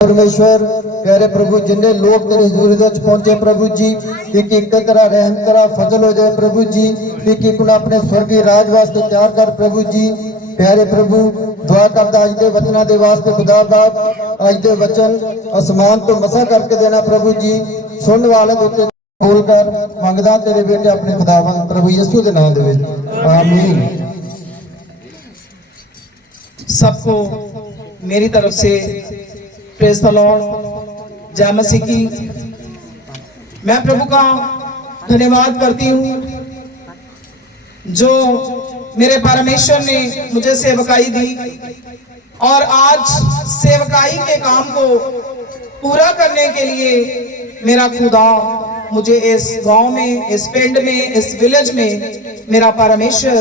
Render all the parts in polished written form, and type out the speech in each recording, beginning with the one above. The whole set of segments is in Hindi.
परमेश्वर प्यारे प्रभु जिन्हें लोग तेरे हुजूर विच पहुंचे प्रभु जी एक करा रहम करा फजल हो जाए प्रभु जी एक अपने स्वर्गीय राज वास्ते तैयार कर प्रभु जी। प्यारे प्रभु दुआ करता अज के वचनों के वास्ते खुदा बाप अज के वचन आसमान तो मसा करके देना प्रभु जी। सुनने वाले उत्ते बोल कर मंगदा तेरे बेटे अपने खुदावंद प्रभु यीशु के नाम दे आमीन। सबको मेरी तरफ से प्रेज द लॉर्ड, जय मसीह की। मैं प्रभु का धन्यवाद करती हूँ जो मेरे परमेश्वर ने मुझे सेवकाई दी और आज सेवकाई के काम को पूरा करने के लिए मेरा खुदा मुझे इस गांव में, इस पिंड में, इस विलेज में मेरा परमेश्वर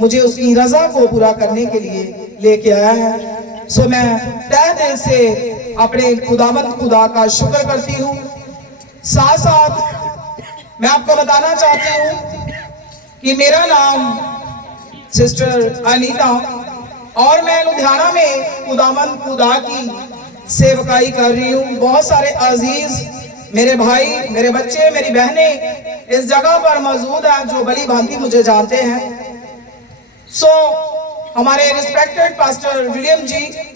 मुझे उसकी रजा को पूरा करने के लिए लेके आया है। सो मैं तहे दिल से अपने खुदावंद खुदा का शुक्र करती हूँ। साथ साथ मैं आपको बताना चाहती हूँ कि मेरा नाम सिस्टर अनीता और मैं लुधियाना में खुदावंद खुदा की सेवकाई कर रही हूँ। बहुत सारे अजीज मेरे भाई, मेरे बच्चे, मेरी बहनें इस जगह पर मौजूद हैं जो भली भांति मुझे जानते हैं। सो हमारे रिस्पेक्टेड पास्टर विलियम जी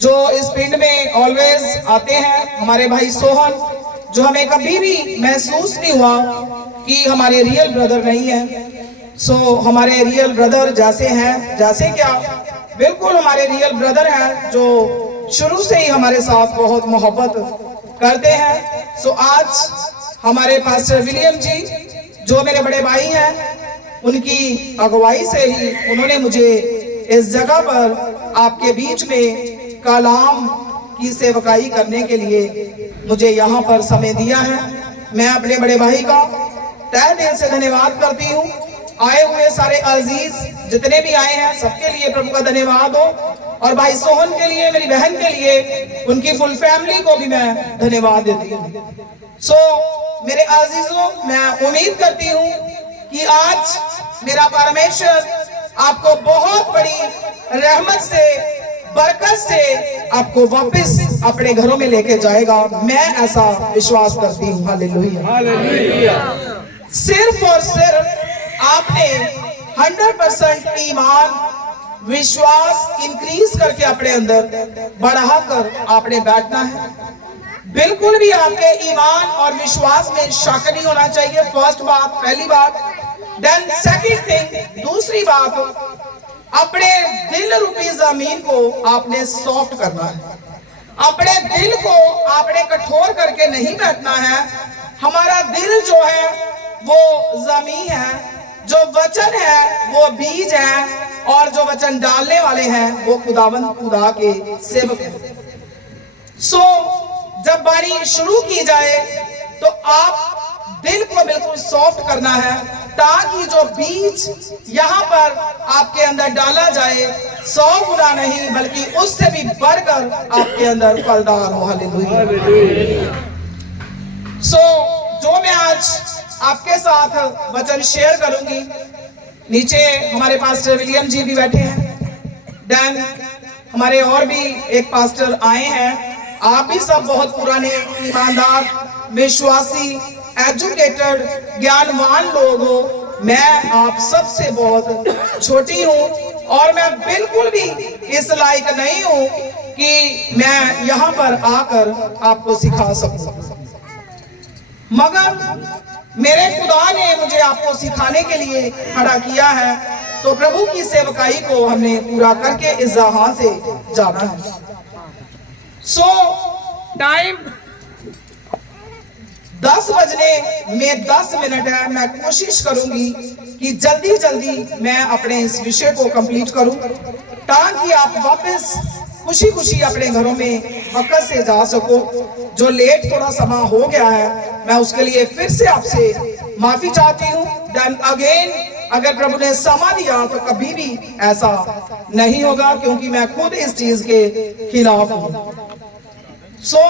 जो इस पिंड में ऑलवेज आते हैं, हमारे भाई सोहन जो हमें कभी भी महसूस नहीं हुआ कि हमारे रियल ब्रदर नहीं है। सो हमारे रियल ब्रदर जैसे हैं, जैसे क्या बिल्कुल हमारे रियल ब्रदर हैं जो शुरू से ही हमारे साथ बहुत मोहब्बत करते हैं। सो आज हमारे पास्टर विलियम जी जो मेरे बड़े भाई हैं, उनकी अगुवाई से ही उन्होंने मुझे इस जगह पर आपके बीच में कलाम की सेवकाई करने के लिए मुझे यहाँ पर समय दिया है। मैं अपने बड़े भाई का तहे दिल से धन्यवाद करती हूँ। आए हुए सारे अजीज जितने भी आए हैं सबके लिए प्रभु का धन्यवाद हो, और भाई सोहन के लिए, मेरी बहन के लिए, उनकी फुल फैमिली को भी मैं धन्यवाद देती हूँ। सो मेरे अजीजों, मैं उम्मीद करती हूँ कि आज मेरा परमेश्वर आपको बहुत बड़ी रहमत से, बरकत से आपको वापस अपने घरों में लेके जाएगा। मैं ऐसा विश्वास करती हूँ। Hallelujah, hallelujah. सिर्फ और सिर्फ आपने 100% ईमान, विश्वास इंक्रीज करके अपने अंदर बढ़ाकर आपने बैठना है। बिल्कुल भी आपके ईमान और विश्वास में शक नहीं होना चाहिए। फर्स्ट बात, पहली बात। देन सेकंड थिंग, दूसरी बात, अपने दिल रूपी जमीन को आपने सॉफ्ट करना है। अपने दिल को आपने कठोर करके नहीं बैठना है। हमारा दिल जो है वो जमीन है, जो वचन है वो बीज है, और जो वचन डालने वाले हैं वो खुदावंद खुदा के सेवक हैं। सो जब बारी शुरू की जाए तो आप दिल को बिल्कुल सॉफ्ट करना है ताकि जो बीज यहाँ पर आपके अंदर डाला जाए 100 गुना नहीं बल्कि उससे भी बढ़कर आपके अंदर फलदार हो। हालेलुया। सो जो मैं आज आपके साथ वचन शेयर करूंगी, नीचे हमारे पास्टर विलियम जी भी बैठे हैं। देन हमारे और भी एक पास्टर आए हैं। आप भी सब बहुत पुराने, ईमानदार, विश्वासी, एजुकेटेड, ज्ञानवान लोग हो। मैं आप सबसे बहुत छोटी हूँ और मैं बिल्कुल भी इस लायक नहीं हूँ कि मैं यहाँ पर आकर आपको सिखा सकूं, मगर मेरे खुदा ने मुझे आपको सिखाने के लिए खड़ा किया है। तो प्रभु की सेवकाई को हमने पूरा करके इस जहां से जाना है। सो टाइम 10 बजने में 10 मिनट है। मैं कोशिश करूंगी कि जल्दी जल्दी मैं अपने इस विषय को कंप्लीट करूं ताकि आप वापस खुशी खुशी अपने घरों में वक़्त से जा सको। जो लेट थोड़ा समय हो गया है मैं उसके लिए फिर से आपसे माफी चाहती हूँ। देन अगेन अगर प्रभु ने समय दिया तो कभी भी ऐसा नहीं होगा, क्योंकि मैं खुद इस चीज के खिलाफ हूँ। सो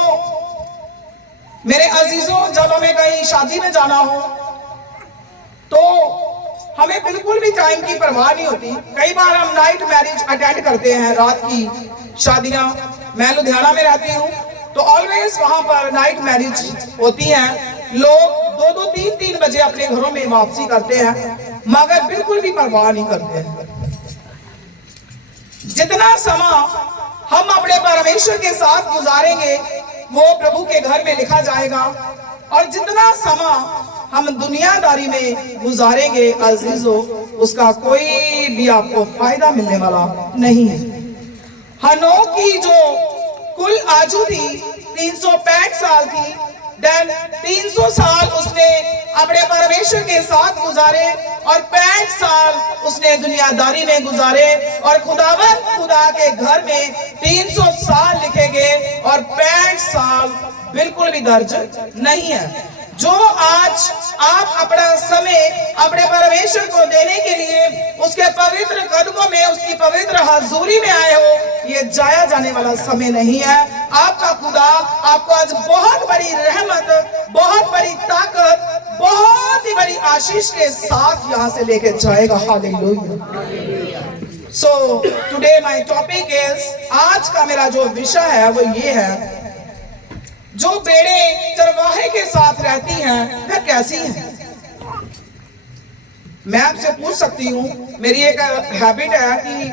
मेरे अजीजों, जब हमें कहीं शादी में जाना हो तो हमें बिल्कुल भी टाइम की परवाह नहीं होती। कई बार हम नाइट मैरिज अटेंड करते हैं, रात की शादियां, मैं लुधियाना में रहती हूँ, तो ऑलवेज वहां पर नाइट मैरिज होती है। लोग 2-2, 3-3 बजे अपने घरों में वापसी करते हैं, मगर बिल्कुल भी परवाह नहीं करते हैं। जितना समय हम अपने परमेश्वर के साथ गुजारेंगे वो प्रभु के घर में लिखा जाएगा, और जितना समय हम दुनियादारी में गुजारेंगे अजीजों, उसका कोई भी आपको फायदा मिलने वाला नहीं है। हनोक की जो कुल आयु थी 365 साल थी। देन 300 साल उसने अपने परमेश्वर के साथ गुजारे और 65 साल उसने दुनियादारी में गुजारे, और खुदा के घर में 300 साल लिखे गए और 65 साल बिल्कुल भी दर्ज नहीं है। जो आज आप अपना समय अपने परमेश्वर को देने के लिए उसके पवित्र कदमों में, उसकी पवित्र हजूरी में आए हो, ये जाया जाने वाला समय नहीं है। आपका खुदा आपको आज बहुत बड़ी रहमत, बहुत बड़ी ताकत, बहुत ही बड़ी आशीष के साथ यहाँ से लेके जाएगा। Hallelujah. So today my topic is, आज का मेरा जो विषय है वो ये है, जो भेड़ें चरवाहे के साथ रहती हैं वह कैसी हैं। मैं आपसे पूछ सकती हूँ, मेरी एक हैबिट है कि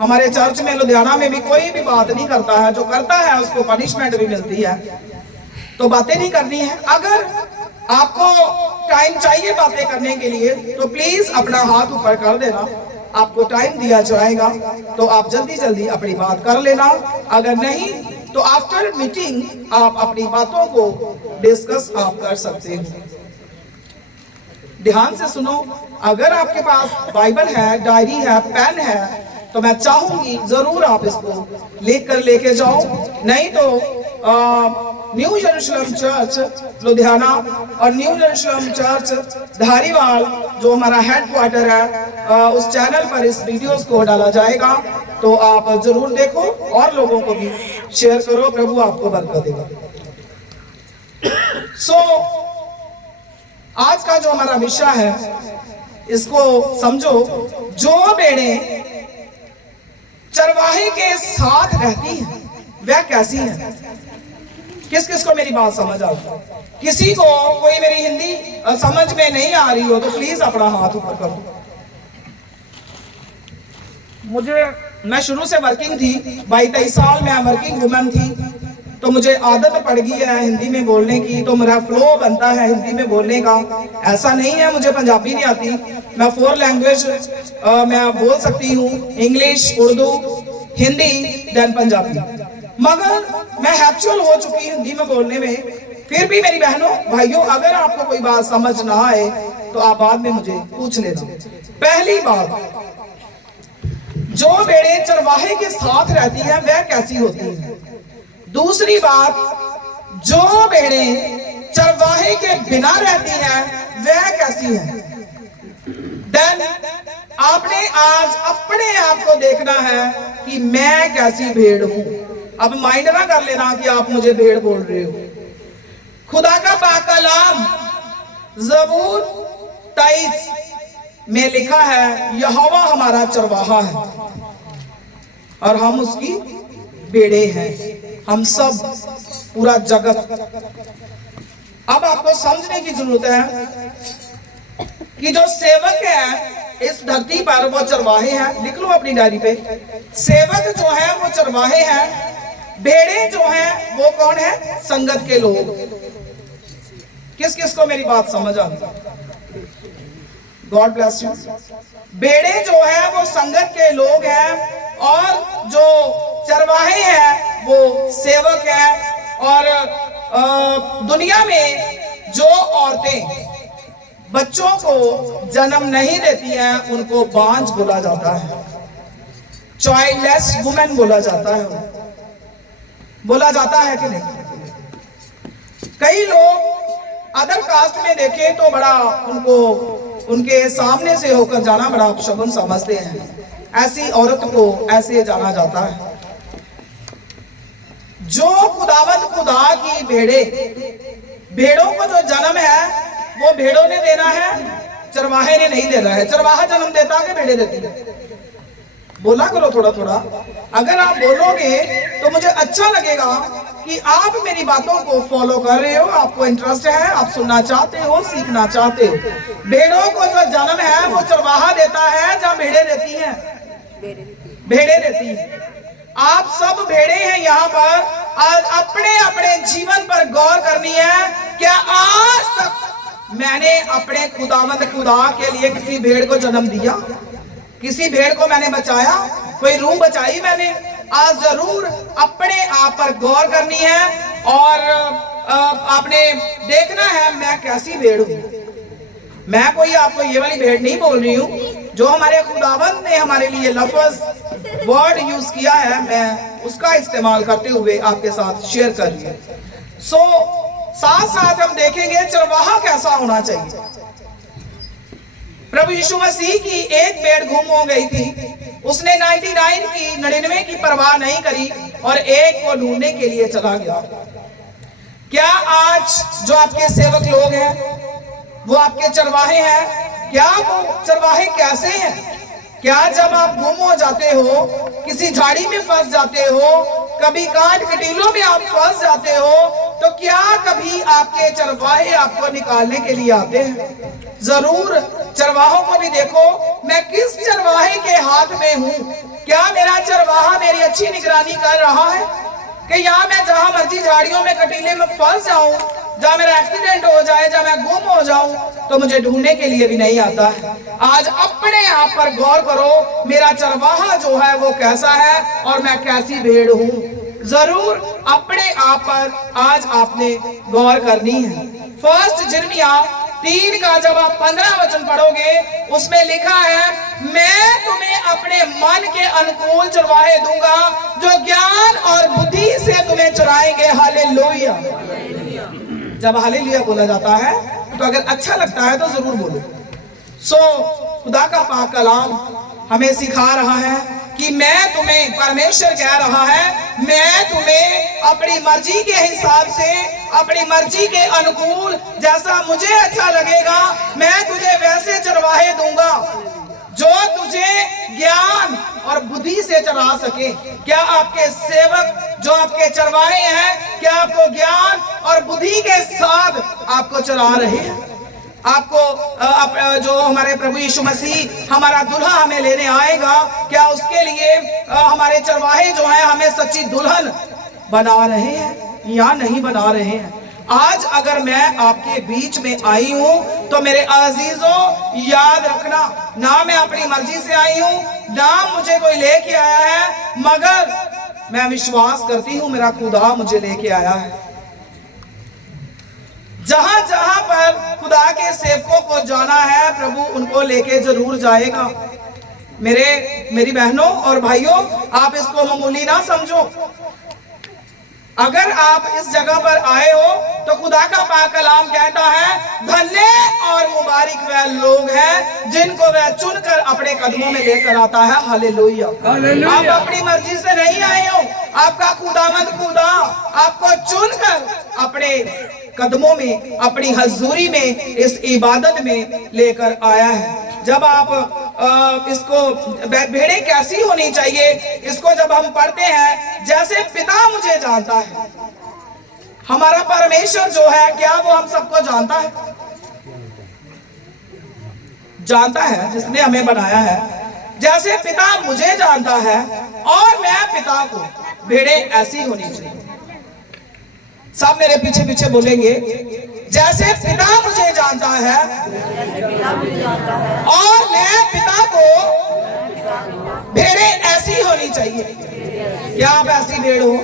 हमारे चर्च में लुधियाना में भी कोई भी बात नहीं करता है, जो करता है उसको पनिशमेंट भी मिलती है। तो बातें नहीं करनी है। अगर आपको टाइम चाहिए बातें करने के लिए तो प्लीज अपना हाथ ऊपर कर देना, आपको टाइम दिया जाएगा तो आप जल्दी जल्दी अपनी बात कर लेना। अगर नहीं तो आफ्टर मीटिंग आप अपनी बातों को डिस्कस आप कर सकते हो। ध्यान से सुनो, अगर आपके पास बाइबल है, डायरी है, पेन है, तो मैं चाहूंगी जरूर आप इसको लेके जाओ। नहीं तो न्यू यरूशलेम चर्च लुधियाना और न्यू यरूशलेम चर्च धारीवाल जो हमारा हेडक्वार्टर है, उस चैनल पर इस वीडियोस को डाला जाएगा, तो आप जरूर देखो और लोगों को भी शेयर करो। प्रभु आपको बरकत देगा। सो आज का जो हमारा विषय है इसको समझो, जो भेड़ें चरवाहे के साथ रहती हैं वह कैसी हैं। किस किस को मेरी बात समझ आ रही? किसी को कोई मेरी हिंदी समझ में नहीं आ रही हो तो प्लीज अपना हाथ ऊपर कर दो। मैं शुरू से वर्किंग थी, 22-23 साल मैं वर्किंग वुमन थी, तो मुझे आदत पड़ गई है हिंदी में बोलने की, तो मेरा फ्लो बनता है हिंदी में बोलने का। ऐसा नहीं है मुझे पंजाबी नहीं आती, मैं 4 लैंग्वेज मैं बोल सकती हूँ, इंग्लिश, उर्दू, हिंदी, देन पंजाबी। मगर मैं हैप्चुअल हो चुकी हिंदी में बोलने में। फिर भी मेरी बहनों भाइयों, अगर आपको कोई बात समझ ना आए तो आप बाद में मुझे पूछ लेना। पहली बात, जो भेड़ें चरवाहे के साथ रहती हैं वह कैसी होती है। दूसरी बात, जो भेड़ें चरवाहे के बिना रहती हैं वह कैसी हैं। देन आपने आज अपने आप को देखना है कि मैं कैसी भेड़ हूं। अब माइंड ना कर लेना कि आप मुझे भेड़ बोल रहे हो। खुदा का पाक कलाम ज़बूर 23 में लिखा है, यहोवा हमारा चरवाहा है और हम उसकी भेड़े हैं, हम सब, पूरा जगत। अब आपको समझने की जरूरत है कि जो सेवक है इस धरती पर वो चरवाहे हैं। लिख लो अपनी डायरी पे, सेवक जो है वो चरवाहे हैं, भेड़े जो हैं वो कौन है, संगत के लोग। किस किस को मेरी बात समझ आ रही? God bless you. भेड़े जो है वो संगत के लोग हैं और जो चरवाहे हैं वो सेवक हैं। और दुनिया में जो औरतें बच्चों को जन्म नहीं देती हैं उनको बांझ बोला जाता है, चाइल्डलेस वुमेन बोला जाता है। बोला जाता है कि नहीं? कई लोग अदर कास्ट में देखें तो बड़ा उनको उनके सामने से होकर जाना बड़ा अपशगुन समझते हैं। ऐसी औरत को ऐसे जाना जाता है। जो खुदावंद खुदा की भेड़ों को जो जन्म है वो भेड़ों ने देना है, चरवाहे ने नहीं देना है। चरवाहा जन्म देता है कि भेड़े देती है? बोला करो थोड़ा थोड़ा। अगर आप बोलोगे तो मुझे अच्छा लगेगा कि आप मेरी बातों को फॉलो कर रहे हो, आपको इंटरेस्ट है, आप सुनना चाहते हो, सीखना चाहते हो। भेड़ों को जो जन्म है वो चरवाहा देता है जहाँ भेड़े रहती हैं, भेड़े रहती हैं। आप सब भेड़े हैं यहाँ पर। आज अपने अपने जीवन पर गौर करनी है। क्या आज तक मैंने अपने खुदावंद खुदा के लिए किसी भेड़ को जन्म दिया? किसी भेड़ को मैंने बचाया? कोई रूह बचाई मैंने? आज जरूर अपने आप पर गौर करनी है और आपने देखना है मैं कैसी भेड़ हूं। मैं कोई आपको ये वाली भेड़ नहीं बोल रही हूं। जो हमारे खुदावंद ने हमारे लिए लफ्ज वर्ड यूज किया है, मैं उसका इस्तेमाल करते हुए आपके साथ शेयर कर रही हूं। साथ साथ हम देखेंगे चरवाहा कैसा होना चाहिए। प्रभु यीशु मसीह की एक भेड़ गुम हो गई थी। उसने 99 की परवाह नहीं करी और एक को ढूंढने के लिए चला गया। क्या आज जो आपके सेवक लोग हैं वो आपके चरवाहे हैं? क्या वो चरवाहे कैसे हैं? क्या जब आप गुम हो जाते हो, किसी झाड़ी में फंस जाते हो, कभी कांट कटीलों में आप फंस जाते हो, तो क्या कभी आपके चरवाहे आपको निकालने के लिए आते हैं? जरूर चरवाहों को भी देखो, मैं किस चरवाहे के हाथ में हूं। क्या मेरा चरवाहा मेरी अच्छी निगरानी कर रहा है कि यहाँ मैं जहां मर्जी झाड़ियों में कटीले में फंस जाऊं, जहां मेरा एक्सीडेंट हो जाए, जहां मैं गुम हो जाऊं, तो मुझे ढूंढने के लिए भी नहीं आता है। आज अपने आप पर गौर करो, मेरा चरवाहा जो है वो कैसा है और मैं कैसी भेड़ हूं। जरूर अपने आप पर आज आपने गौर करनी है। फर्स्ट जिर्मिया 3 का जब आप 15 वचन पढ़ोगे, उसमें लिखा है, मैं तुम्हें अपने मन के अनुकूल चरवाहे दूंगा जो ज्ञान और बुद्धि से तुम्हें चराएंगे। हालेलुया। जब हालेलुया बोला जाता है तो अगर अच्छा लगता है तो जरूर बोलो। खुदा का पाक कलाम हमें सिखा रहा है कि मैं तुम्हें, परमेश्वर कह रहा है, मैं तुम्हें अपनी मर्जी के हिसाब से, अपनी मर्जी के अनुकूल, जैसा मुझे अच्छा लगेगा, मैं तुझे वैसे चरवाहे दूंगा जो तुझे ज्ञान और बुद्धि से चरा सके। क्या आपके सेवक जो आपके चरवाहे हैं, क्या आपको ज्ञान और बुद्धि के साथ आपको चरा रहे हैं? आपको जो हमारे प्रभु यीशु मसीह हमारा दुल्हा हमें लेने आएगा, क्या उसके लिए हमारे चरवाहे जो हैं हमें सच्ची दुल्हन बना रहे हैं या नहीं बना रहे हैं? आज अगर मैं आपके बीच में आई हूं तो मेरे अजीजों याद रखना, ना मैं अपनी मर्जी से आई हूं, ना मुझे कोई लेके आया है, मगर मैं विश्वास करती हूं मेरा खुदा मुझे लेके आया है। जहां जहां पर खुदा के सेवकों को जाना है, प्रभु उनको लेके जरूर जाएगा। मेरी बहनों और भाइयों, आप इसको मामूली ना समझो। अगर आप इस जगह पर आए हो तो खुदा का पाक कलाम कहता है, धन्य और मुबारक वह लोग हैं जिनको वह चुनकर अपने कदमों में लेकर आता है। हालेलुया। आप अपनी मर्जी से नहीं आए हो, आपका खुदावंद खुदा आपको चुनकर अपने कदमों में, अपनी हजूरी में, इस इबादत में लेकर आया है। जब आप इसको, भेड़े कैसी होनी चाहिए, इसको जब हम पढ़ते हैं, जैसे पिता मुझे जानता है, हमारा परमेश्वर जो है, क्या वो हम सबको जानता है? जानता है, जिसने हमें बनाया है। जैसे पिता मुझे जानता है और मैं पिता को, भेड़े ऐसी होनी चाहिए। सब मेरे पीछे पीछे बोलेंगे, जैसे पिता मुझे जानता है और मैं पिता को, भेड़े ऐसी होनी चाहिए। क्या आप ऐसी भेड़ हो?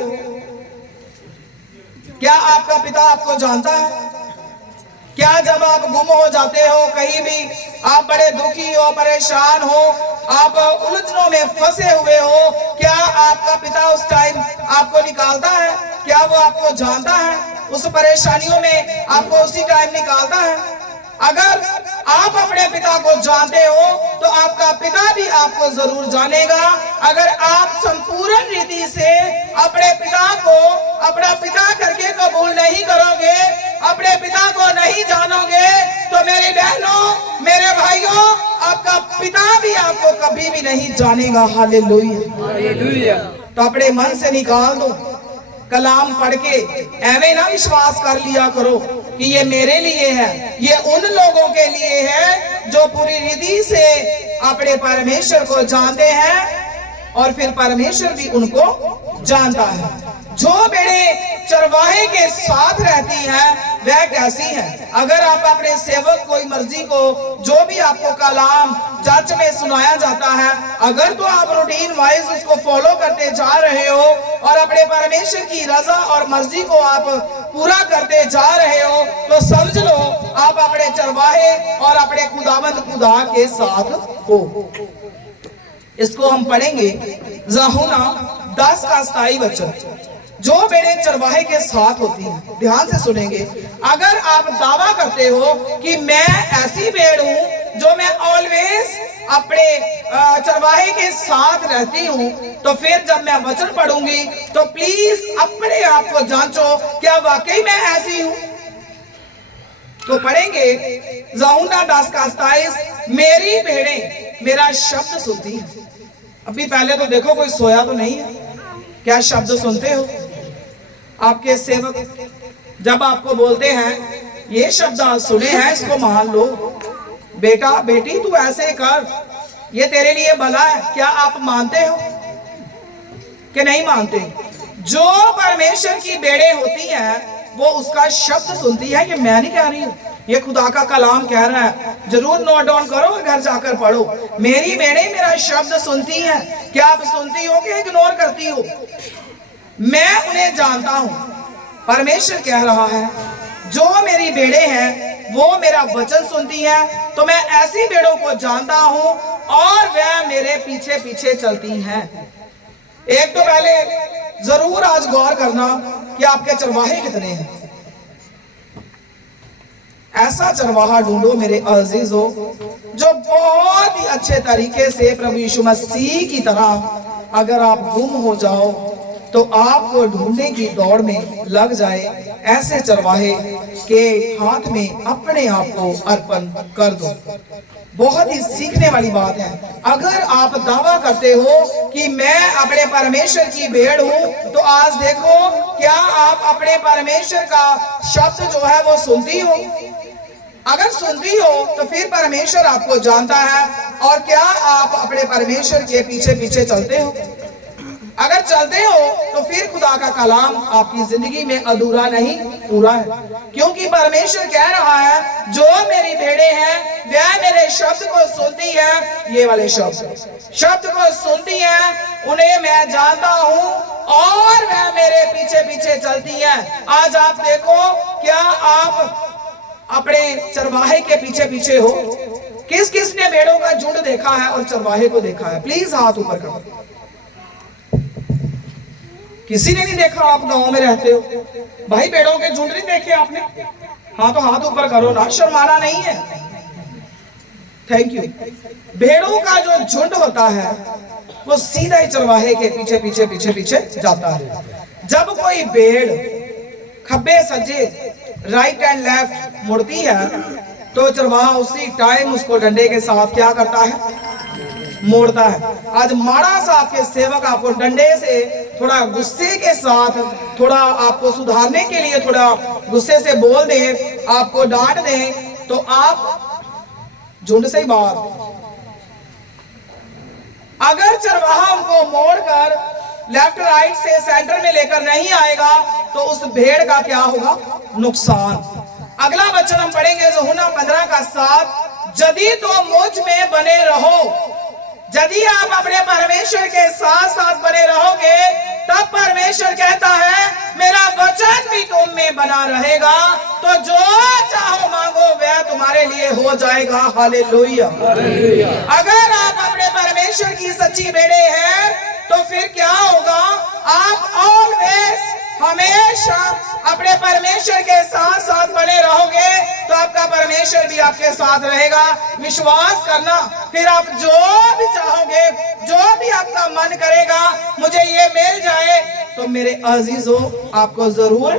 क्या आपका पिता आपको जानता है? क्या जब आप गुम हो जाते हो कहीं भी, आप बड़े दुखी हो, परेशान हो, आप उलझनों में फंसे हुए हो, क्या आपका पिता उस टाइम आपको निकालता है? क्या वो आपको जानता है? उस परेशानियों में आपको उसी टाइम निकालता है? अगर आप अपने पिता को जानते हो तो आपका पिता भी आपको जरूर जानेगा। अगर आप संपूर्ण रीति से अपने पिता को अपना पिता करके कबूल नहीं करोगे, अपने पिता को नहीं जानोगे, तो मेरी बहनों, मेरे भाइयों, आपका पिता भी आपको कभी भी नहीं जानेगा। हालेलुया। तो अपने मन से निकाल दो, कलाम पढ़ के ऐवे ना विश्वास कर लिया करो कि ये मेरे लिए है। ये उन लोगों के लिए है जो पूरी रिधि से अपने परमेश्वर को जानते हैं और फिर परमेश्वर भी उनको जानता है। जो भेड़ें चरवाहे के साथ रहती हैं वह कैसी है? अगर आप अपने सेवक कोई मर्जी को जो भी आपको कलाम चर्च में सुनाया जाता है, अगर तो आप रूटीन वाइज उसको फॉलो करते जा रहे हो और अपने परमेश्वर की रजा और मर्जी को आप पूरा करते जा रहे हो, तो समझ लो आप अपने चरवाहे और अपने खुदावंद खुदा के साथ हो। इसको हम पढ़ेंगे यूहन्ना 10 का 27 वचन। जो भेड़े चरवाहे के साथ होती हैं, ध्यान से सुनेंगे। अगर आप दावा करते हो कि मैं ऐसी भेड़ हूं जो मैं ऑलवेज अपने चरवाहे के साथ रहती हूं, तो फिर जब मैं वचन पढ़ूंगी तो प्लीज अपने आप को जांचो, क्या वाकई मैं ऐसी हूं? तो पढ़ेंगे यूहन्ना 10 का 27। मेरी भेड़ें मेरा शब्द सुनती हैं। अभी पहले तो देखो कोई सोया तो नहीं है, क्या शब्द सुनते हो? आपके सेवक जब आपको बोलते हैं ये शब्द आज सुने हैं, इसको मान लो, बेटा बेटी तू ऐसे कर, ये तेरे लिए भला है, क्या आप मानते हो कि नहीं मानते? जो परमेश्वर की भेड़ें होती हैं वो उसका शब्द सुनती है। ये मैं नहीं कह रही हूं, ये खुदा का कलाम कह रहा है। जरूर नोट डाउन करो और घर जाकर पढ़ो। मेरी भेड़ें मेरा शब्द सुनती हैं। क्या आप सुनती हो कि इग्नोर करती हो? मैं उन्हें जानता हूं, परमेश्वर कह रहा है। जो मेरी भेड़ें हैं वो मेरा वचन सुनती हैं, तो मैं ऐसी भेड़ों को जानता हूं और वह मेरे पीछे पीछे चलती हैं। एक तो पहले जरूर आज गौर करना कि आपके चरवाहे कितने हैं। ऐसा चरवाहा ढूंढो मेरे अजीजों जो बहुत ही अच्छे तरीके से प्रभु यीशु मसीह की तरह, अगर आप गुम हो जाओ तो आपको ढूंढने की दौड़ में लग जाए। ऐसे चरवाहे के हाथ में अपने आप को अर्पण कर दो। बहुत ही सीखने वाली बात है। अगर आप दावा करते हो कि मैं अपने परमेश्वर की भेड़ हूं, तो आज देखो क्या आप अपने परमेश्वर का शब्द जो है वो सुनती हो? अगर सुनती हो तो फिर परमेश्वर आपको जानता है। और क्या आप अपने परमेश्वर के पीछे पीछे चलते हो? अगर चलते हो तो फिर खुदा का कलाम आपकी जिंदगी में अधूरा नहीं, पूरा है। क्योंकि परमेश्वर कह रहा है जो मेरी भेड़ें हैं वह मेरे शब्द को सुनती है। ये वाले शब्द को सुनती है, उन्हें मैं जानता हूं और वह मेरे पीछे पीछे चलती है। आज आप देखो, क्या आप अपने चरवाहे के पीछे पीछे हो? किस किस ने भेड़ों का झुंड देखा है और चरवाहे को देखा है? प्लीज हाथ ऊपर करो। किसी ने नहीं देखा? आप गांव में रहते हो भाई, भेड़ों के झुंड नहीं देखे आपने? हाँ तो हाथ ऊपर करो ना, शर्माना नहीं है। Thank you. भेड़ों का जो झुंड होता है वो सीधा ही चरवाहे के पीछे पीछे पीछे पीछे जाता है। जब कोई भेड़ खब्बे सज्जे, राइट एंड लेफ्ट मुड़ती है, तो चरवाहा उसी टाइम उसको डंडे के साथ क्या करता है? मोड़ता है। आज माड़ा सा आपके सेवक आपको डंडे से थोड़ा गुस्से के साथ, थोड़ा आपको सुधारने के लिए थोड़ा गुस्से से बोल दे, आपको डांट दे, तो आप झुंड से ही बाहर। अगर चरवाहा उनको मोड़कर लेफ्ट राइट से सेंटर में लेकर नहीं आएगा तो उस भेड़ का क्या होगा? नुकसान। अगला वचन हम पढ़ेंगे यूहन्ना 15 का 7। यदि तो मुझ में बने रहो, यदि आप अपने परमेश्वर के साथ साथ बने रहोगे, तब परमेश्वर कहता है मेरा वचन भी तुम में बना रहेगा, तो जो चाहो मांगो वह तुम्हारे लिए हो जाएगा। हालेलुया। अगर आप अपने परमेश्वर की सच्ची भेड़े हैं तो फिर क्या होगा? आप ऑलवेज हमेशा अपने परमेश्वर के साथ साथ बने रहोगे तो आपका परमेश्वर भी आपके साथ रहेगा। विश्वास करना, फिर आप जो भी चाहोगे, जो भी आपका मन करेगा मुझे ये मिल जाए, तो मेरे अजीजों आपको जरूर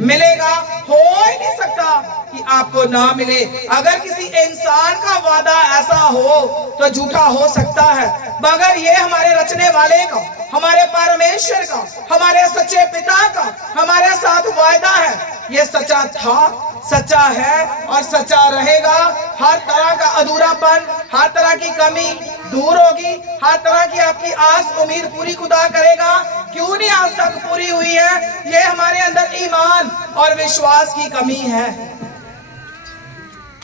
मिलेगा। हो ही नहीं सकता कि आपको ना मिले। अगर किसी इंसान का वादा ऐसा हो तो झूठा हो सकता है, मगर ये हमारे रचने वाले का, हमारे परमेश्वर का, हमारे सच्चे पिता का हमारे साथ वायदा है। ये सच्चा था, सच्चा है और सच्चा रहेगा। हर तरह का अधूरापन, हर तरह की कमी दूर होगी, हर तरह की आपकी आस उम्मीद पूरी खुदा करेगा। क्यों नहीं आज तक पूरी हुई है? ये हमारे अंदर ईमान और विश्वास की कमी है,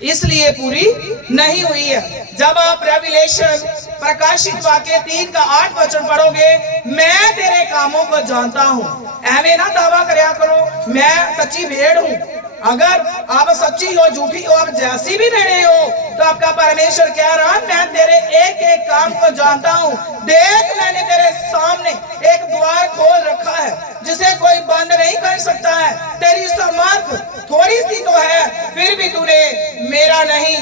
इसलिए पूरी नहीं हुई है। जब आप रेविलेशन प्रकाशित वाक्य 3 का 8 वचन पढ़ोगे, मैं तेरे कामों को जानता हूं। ऐਵੇਂ ना दावा करया करो मैं सच्ची भेड़ हूं। अगर आप सच्ची हो, झूठी हो, आप जैसी भी भेड़े हो, तो आपका परमेश्वर कह रहा है मैं तेरे एक एक काम को जानता हूं। देख, मैंने तेरे सामने एक द्वार खोल रखा है जिसे कोई बंद नहीं कर सकता है। तेरी समर्थ थोड़ी सी तो है, फिर भी तूने मेरा नहीं,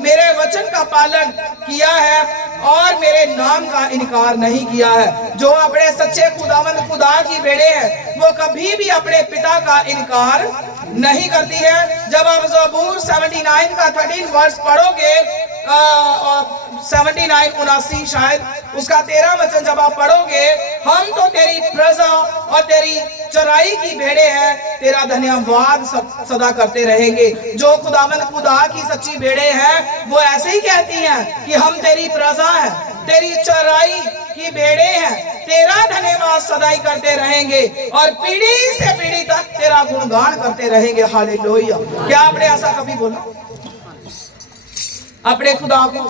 मेरे वचन का पालन किया है और मेरे नाम का इनकार नहीं किया है। जो अपने सच्चे खुदावंद खुदा की बेड़े हैं वो कभी भी अपने पिता का इनकार नहीं करती है। जब आप ज़बूर 79 का 13 वर्ष पढ़ोगे, 79 79 शायद, उसका 13 वचन जब आप पढ़ोगे, हम तो तेरी प्रजा और तेरी चराई की भेड़े हैं, तेरा धन्यवाद सदा करते रहेंगे। जो खुदावंद खुदा की सच्ची भेड़े हैं वो ऐसे ही कहती हैं कि हम तेरी प्रजा हैं, तेरी चराई की भेड़े हैं, तेरा धन्यवाद सदा ही करते रहेंगे और पीढ़ी से पीढ़ी तक तेरा गुणगान करते रहेंगे। हालेलुया। क्या आपने ऐसा कभी बोला अपने खुदा को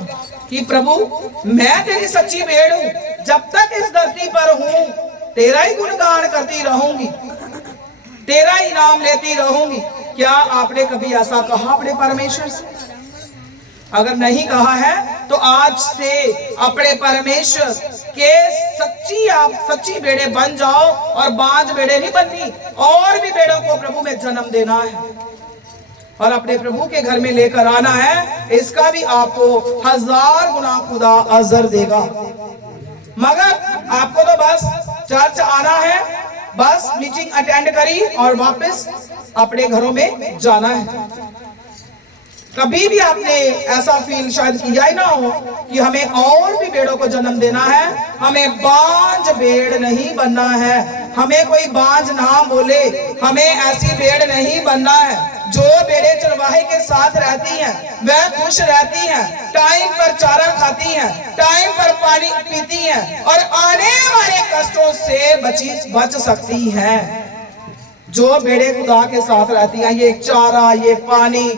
कि प्रभु मैं तेरी सच्ची भेड़ हूं, जब तक इस धरती पर हूं तेरा ही गुणगान करती रहूंगी, तेरा ही नाम लेती रहूंगी? क्या आपने कभी ऐसा कहा अपने परमेश्वर से? अगर नहीं कहा है तो आज से अपने परमेश्वर के आप सच्ची बेड़े बन जाओ और बांझ बेड़े नहीं बननी, और भी बेड़ों को प्रभु में जन्म देना है और अपने प्रभु के घर में लेकर आना है। इसका भी आपको 1000 गुना खुदा अजर देगा। मगर आपको तो बस चर्च आना है, बस मीटिंग अटेंड करी और वापस अपने घरों में जाना है। कभी भी आपने ऐसा फील शायद किया ही ना हो कि हमें और भी बेड़ों को जन्म देना है, हमें बांझ भेड़ नहीं बनना है, हमें कोई बांझ ना बोले, हमें ऐसी भेड़ नहीं बनना है। जो भेड़ें चरवाहे के साथ रहती हैं वह खुश रहती हैं, टाइम पर चारा खाती हैं, टाइम पर पानी पीती हैं और आने वाले कष्टों से बच सकती हैं। जो भेड़ें खुदा के साथ रहती हैं, ये चारा, ये पानी,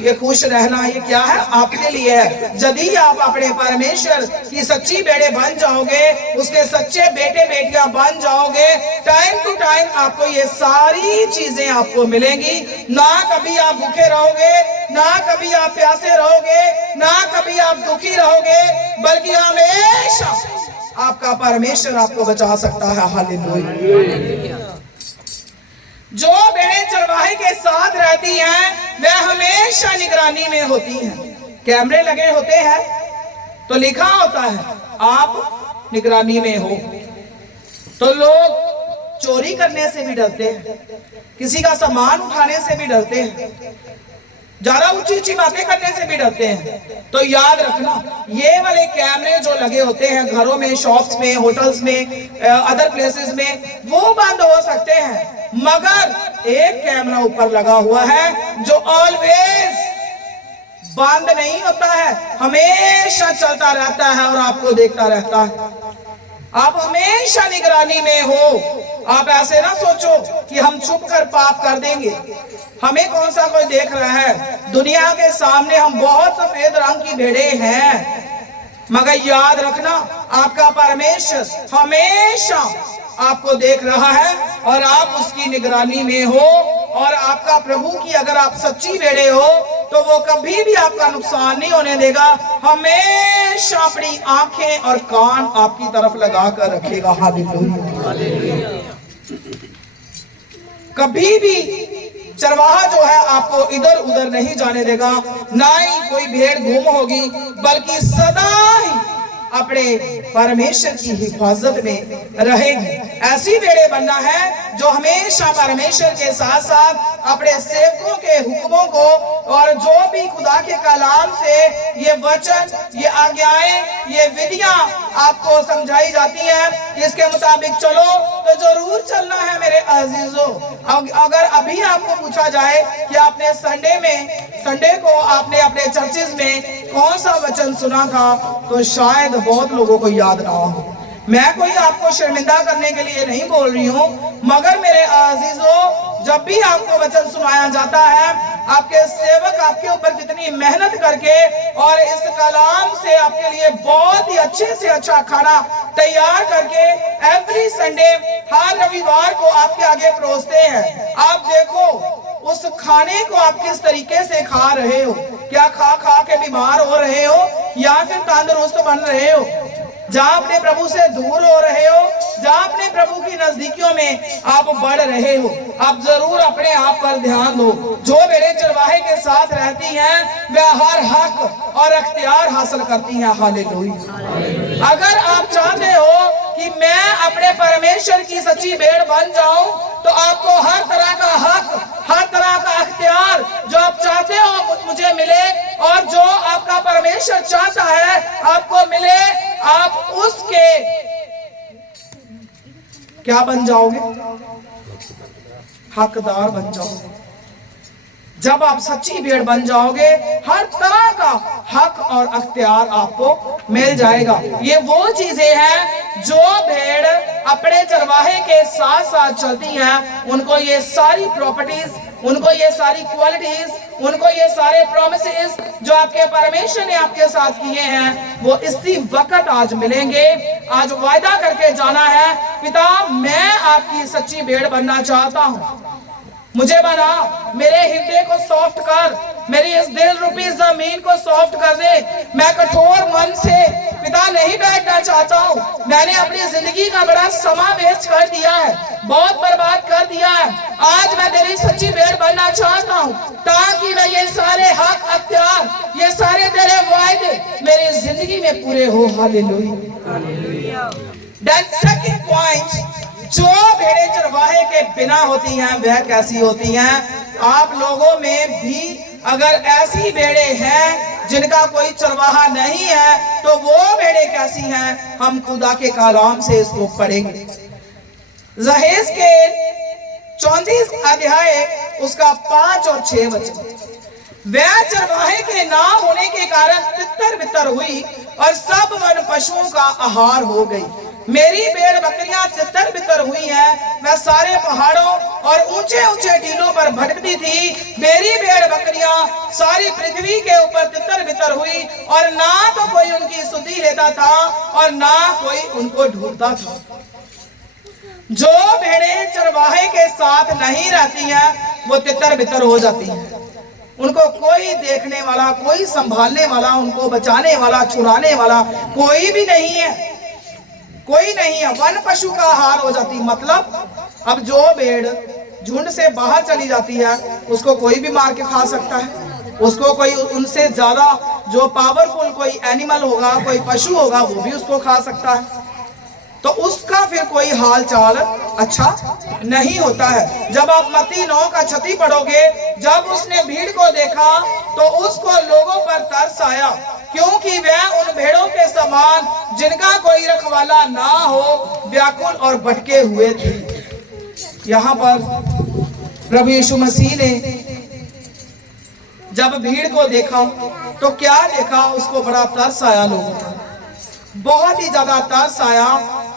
ये खुश रहना, ये क्या है? आपके लिए है। यदि आप अपने परमेश्वर की सच्ची भेड़ें बन जाओगे, उसके सच्चे बेटे बेटियां बन जाओगे, टाइम टू टाइम आपको ये सारी चीजें आपको मिलेंगी। ना कभी आप भूखे रहोगे, ना कभी आप प्यासे रहोगे, ना कभी आप दुखी रहोगे, बल्कि हमेशा आपका परमेश्वर आपको बचा सकता है। हालेलुया। जो भेड़ें चरवाहे के साथ रहती हैं वह हमेशा निगरानी में होती हैं। कैमरे लगे होते हैं तो लिखा होता है आप निगरानी में हो, तो लोग चोरी करने से भी डरते हैं, किसी का सामान उठाने से भी डरते हैं, ज्यादा ऊंची ऊंची बातें करने से भी डरते हैं। तो याद रखना, ये वाले कैमरे जो लगे होते हैं घरों में, शॉप्स में, होटल्स में, अदर प्लेसेस में, वो बंद हो सकते हैं, मगर एक कैमरा ऊपर लगा हुआ है जो ऑलवेज बंद नहीं होता है, हमेशा चलता रहता है और आपको देखता रहता है। आप हमेशा निगरानी में हो। आप ऐसे ना सोचो कि हम छुप कर पाप कर देंगे, हमें कौन सा कोई देख रहा है। दुनिया के सामने हम बहुत सफेद रंग की भेड़े हैं, मगर याद रखना आपका परमेश्वर हमेशा आपको देख रहा है और आप उसकी निगरानी में हो। और आपका प्रभु की अगर आप सच्ची भेड़े हो तो वो कभी भी आपका नुकसान नहीं होने देगा, हमेशा अपनी आंखें और कान आपकी तरफ लगा कर रखेगा। हालेलुया। कभी भी चरवाहा जो है आपको इधर उधर नहीं जाने देगा, ना ही कोई भेड़ गुम होगी, बल्कि सदा ही अपने परमेश्वर की हिफाजत में रहेगी। ऐसी भेड़ें बनना है जो हमेशा परमेश्वर के साथ साथ अपने सेवकों के हुक्मों को और जो भी खुदा के कलाम से ये वचन, ये आज्ञाएं, ये विधियां आपको समझाई जाती हैं, इसके मुताबिक चलो तो जरूर चलना है मेरे अजीजों। अगर अभी आपको पूछा जाए कि आपने संडे को आपने अपने चर्चेज में कौन सा वचन सुना था, तो शायद बहुत लोगों को याद ना हो। मैं कोई आपको शर्मिंदा करने के लिए नहीं बोल रही हूँ, मगर मेरे अजीजों, जब भी आपको वचन सुनाया जाता है, आपके सेवक आपके ऊपर कितनी मेहनत करके और इस कलाम से आपके लिए बहुत ही अच्छे से अच्छा खाना तैयार करके एवरी संडे, हर रविवार को आपके आगे परोसते हैं। आप देखो उस खाने को आप किस तरीके से खा रहे हो। क्या खा खा के बीमार हो रहे हो या फिर तंदुरुस्त बन रहे हो? जहाँ अपने प्रभु से दूर हो रहे हो, जहाँ अपने प्रभु की नजदीकियों में आप बढ़ रहे हो, आप जरूर अपने आप पर ध्यान दो। जो भेड़ें चरवाहे के साथ रहती हैं वे हर हक और अख्तियार हासिल करती हैं। हालेलुया। अगर आप चाहते हो कि मैं अपने परमेश्वर की सच्ची भेड़ बन जाऊं, तो आपको हर तरह का हक, हर तरह का अख्तियार जो आप चाहते हो मुझे मिले, और जो आपका परमेश्वर चाहता है आपको मिले, आप उसके क्या बन जाओगे? हकदार बन जाओगे। जब आप सच्ची भेड़ बन जाओगे, हर तरह का हक और अख्तियार आपको मिल जाएगा। ये वो चीजें हैं जो भेड़ अपने चरवाहे के साथ साथ चलती हैं, उनको ये सारी प्रॉपर्टीज, उनको ये सारी क्वालिटीज, उनको ये सारे प्रोमिसेस जो आपके परमेश्वर ने आपके साथ किए हैं, वो इसी वक्त आज मिलेंगे। आज वायदा करके जाना है, पिता मैं आपकी सच्ची भेड़ बनना चाहता हूँ, मुझे बना, मेरे हृदय को सॉफ्ट कर, मेरी इस दिल रूपी जमीन को सॉफ्ट कर दे। मैं कठोर मन से पिता नहीं बैठना चाहता हूँ। मैंने अपनी जिंदगी का बड़ा समय वेस्ट कर दिया है, बहुत बर्बाद कर दिया है। आज मैं तेरी सच्ची भेड़ बनना चाहता हूँ, ताकि मैं ये सारे हक अख्तियार, ये सारे तेरे वायदे मेरी जिंदगी में पूरे हो। हालेलुया। दैट सेकंड पॉइंट, जो भेड़ें चरवाहे के बिना होती हैं वह कैसी होती हैं? आप लोगों में भी अगर ऐसी भेड़ें हैं जिनका कोई चरवाहा नहीं है, तो वो भेड़ें कैसी हैं? हम खुदा के कलाम से इसको पढ़ेंगे। जहेज के 34 अध्याय उसका 5 और 6 वचन। वह चरवाहे के ना होने के कारण तितर बितर हुई और सब वन पशुओं का आहार हो गई। मेरी भेड़ बकरियां तितर बितर हुई हैं, मैं सारे पहाड़ों और ऊंचे ऊंचे टीलों पर भटकती थी। मेरी भेड़ बकरियां सारी पृथ्वी के ऊपर तितर बितर हुई, और ना तो कोई उनकी सुधि लेता था और ना कोई उनको ढूंढता था। जो भेड़ें चरवाहे के साथ नहीं रहती हैं वो तितर बितर हो जाती हैं। उनको कोई देखने वाला, कोई संभालने वाला, उनको बचाने वाला, छुड़ाने वाला कोई भी नहीं है, कोई नहीं है। वन पशु का आहार हो जाती। मतलब अब जो भेड़ झुंड से बाहर चली जाती है उसको कोई भी मार के खा सकता है। उसको कोई उनसे ज्यादा जो पावरफुल कोई एनिमल होगा, कोई पशु होगा, वो भी उसको खा सकता है। तो उसका फिर कोई हाल चाल अच्छा नहीं होता है। जब आप मत्ती 9 का 36 पढ़ोगे, जब उसने भीड़ को देखा तो उसको लोगों पर तरस आया, क्योंकि वह उन भेड़ों के समान जिनका कोई रखवाला ना हो व्याकुल और भटके हुए थे। यहाँ पर प्रभु यीशु मसीह ने जब भीड़ को देखा तो क्या देखा? उसको बड़ा तरस आया लोगों पर, बहुत ही ज्यादा तरस आया।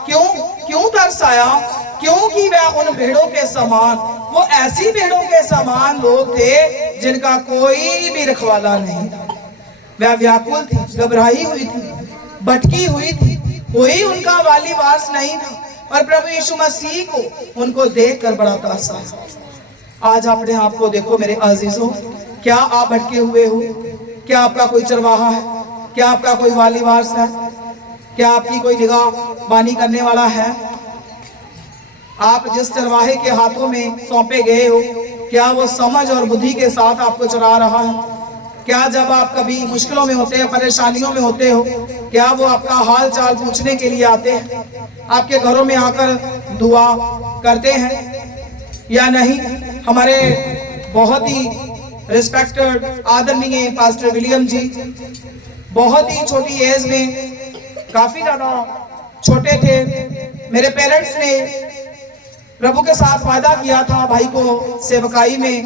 क्यों तरस आया? क्योंकि वह उन भेड़ों के समान, वो ऐसी भेड़ों के समान लोग थे जिनका कोई भी रखवाला नहीं था। वह व्याकुल थी, घबराई हुई थी, भटकी हुई थी, कोई उनका वाली वास नहीं था। और प्रभु यीशु मसीह को उनको देखकर बड़ा तरस आया। आज अपने आप को देखो मेरे अजीजों, क्या आप भटके हुए हो? क्या आपका कोई चरवाहा है? क्या आपका कोई वाली वास है? क्या आपकी कोई निगाह बानी करने वाला है? आप जिस चरवाहे के हाथों में सौंपे गए हो, क्या वो समझ और बुद्धि के साथ आपको चरा रहा है? क्या जब आप कभी मुश्किलों में होते हैं, परेशानियों में होते हो, क्या वो आपका हाल चाल पूछने के लिए आते हैं, आपके घरों में आकर दुआ करते हैं या नहीं? हमारे बहुत ही रिस्पेक्टेड आदरणीय पास्टर विलियम जी बहुत ही छोटी एज में, काफी ज्यादा छोटे थे, मेरे पेरेंट्स ने प्रभु के साथ वादा किया था भाई को सेवकाई में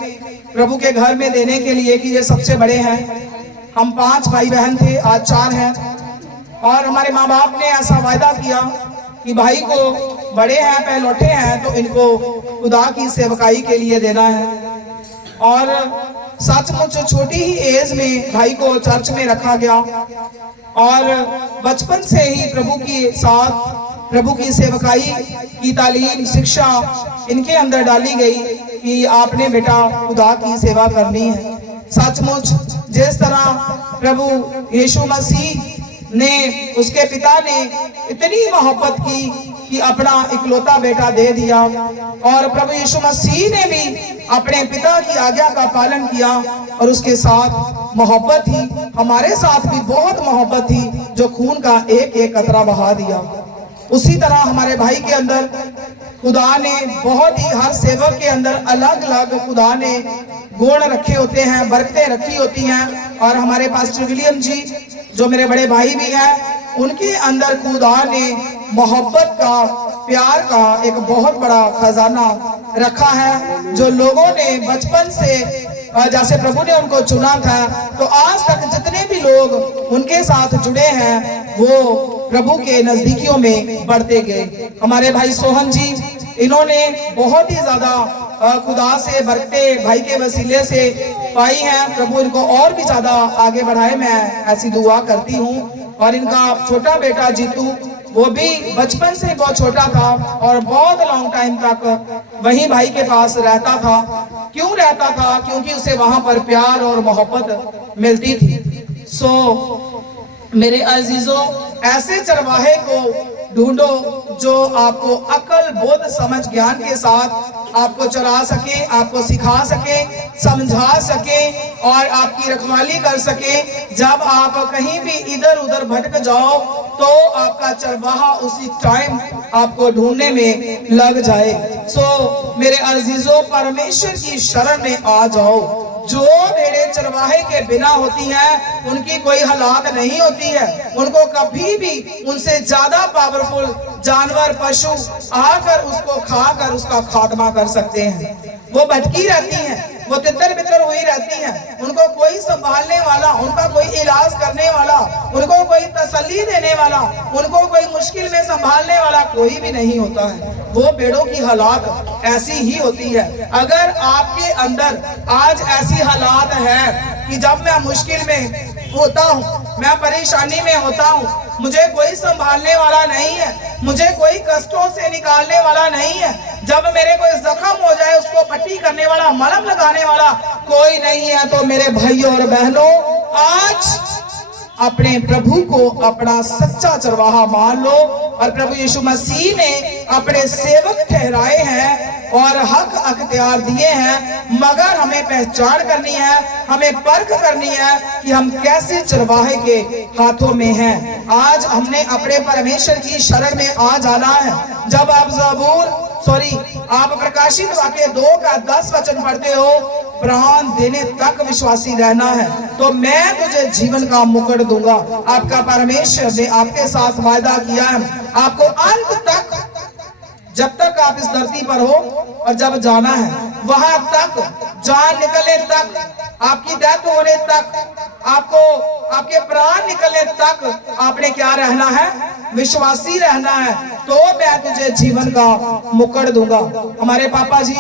प्रभु के घर में देने के लिए कि ये सबसे बड़े हैं। हम 5 भाई बहन थे, आज 4 हैं, और हमारे माँ बाप ने ऐसा वादा किया कि भाई को बड़े हैं, पहलौठे हैं, तो इनको खुदा की सेवकाई के लिए देना है। और सचमुच छोटी ही एज में भाई को चर्च में रखा गया और बचपन से ही प्रभु के साथ प्रभु की सेवकाई की तालीम, शिक्षा इनके अंदर डाली गई कि आपने बेटा खुदा की सेवा करनी है। सचमुच जिस तरह प्रभु यीशु मसीह ने, उसके पिता ने इतनी मोहब्बत की कि अपना इकलौता बेटा दे दिया, और प्रभु यीशु मसीह ने भी अपने पिता की आज्ञा का पालन किया और उसके साथ मोहब्बत थी, हमारे साथ भी बहुत मोहब्बत थी, जो खून का एक एक कतरा बहा दिया। उसी तरह हमारे भाई के अंदर खुदा ने बहुत ही, हर सेवक के अंदर अलग अलग खुदा ने गुण रखे होते हैं, बरकतें रखी होती हैं, और हमारे पास्टर विलियम जी जो मेरे बड़े भाई भी हैं, उनके अंदर खुदा ने मोहब्बत का, प्यार का एक बहुत बड़ा खजाना रखा है, जो लोगों ने बचपन से, जैसे प्रभु ने उनको चुना था, तो आज तक जितने भी लोग उनके साथ जुड़े हैं वो प्रभु के नजदीकियों में बढ़ते गए। हमारे भाई सोहन जी, इन्होंने बहुत ही ज्यादा खुदा से बरकतें भाई के वसीले से पाई हैं। प्रभु इनको और भी ज्यादा आगे बढ़ाए, मैं ऐसी दुआ करती हूँ। और इनका छोटा बेटा जीतू, वो भी बचपन से बहुत छोटा था और बहुत लॉन्ग टाइम तक वहीं भाई के पास रहता था। क्यों रहता था? क्योंकि उसे वहां पर प्यार और मोहब्बत मिलती थी। मेरे अजीजों, ऐसे चरवाहे को ढूंढो जो आपको अकल, बोध, समझ, ज्ञान के साथ आपको चरा सके, आपको सिखा सके, समझा सके और आपकी रखवाली कर सके। जब आप कहीं भी इधर उधर भटक जाओ तो आपका चरवाहा उसी टाइम आपको ढूंढने में लग जाए। मेरे अजीजों, परमेश्वर की शरण में आ जाओ। जो भेड़ें चरवाहे के बिना होती हैं, उनकी कोई हालात नहीं होती है। उनको कभी भी उनसे ज्यादा पावरफुल जानवर, पशु आकर उसको खाकर उसका खात्मा कर सकते हैं। वो भटकी रहती हैं, वो तितर बितर हुई रहती हैं, उनको कोई संभालने वाला, उनका कोई इलाज करने वाला, उनको कोई तसल्ली देने वाला, उनको कोई मुश्किल में संभालने वाला कोई भी नहीं होता है। वो पेड़ों की हालात ऐसी ही होती है। अगर आपके अंदर आज ऐसी हालात है कि जब मैं मुश्किल में होता हूँ, मैं परेशानी में होता हूँ, मुझे कोई संभालने वाला नहीं है, मुझे कोई कष्टों से निकालने वाला नहीं है, जब मेरे कोई जख्म हो जाए उसको पट्टी करने वाला, मलहम लगाने वाला कोई नहीं है, तो मेरे भाइयों और बहनों, आज अपने प्रभु को अपना सच्चा चरवाहा मान लो। और प्रभु यीशु मसीह ने अपने सेवक ठहराए हैं और हक अख्तियार दिए हैं, मगर हमें पहचान करनी है, हमें परख करनी है कि हम कैसे चरवाहे के हाथों में हैं। आज हमने अपने परमेश्वर की शरण में आ जाना है। जब आप प्रकाशित वाक्य 2:10 पढ़ते हो, प्राण देने तक विश्वासी रहना है तो मैं तुझे जीवन का मुकुट दूंगा। आपका परमेश्वर ने आपके साथ वायदा किया है, आपको अंत तक, जब तक आप इस धरती पर हो और जब जाना है वहां तक, जान निकलने तक, आपकी डेथ होने तक, आपको आपके प्राण निकलने तक आपने क्या रहना है? विश्वासी रहना है, तो मैं तुझे जीवन का मुकुट दूंगा। हमारे पापा जी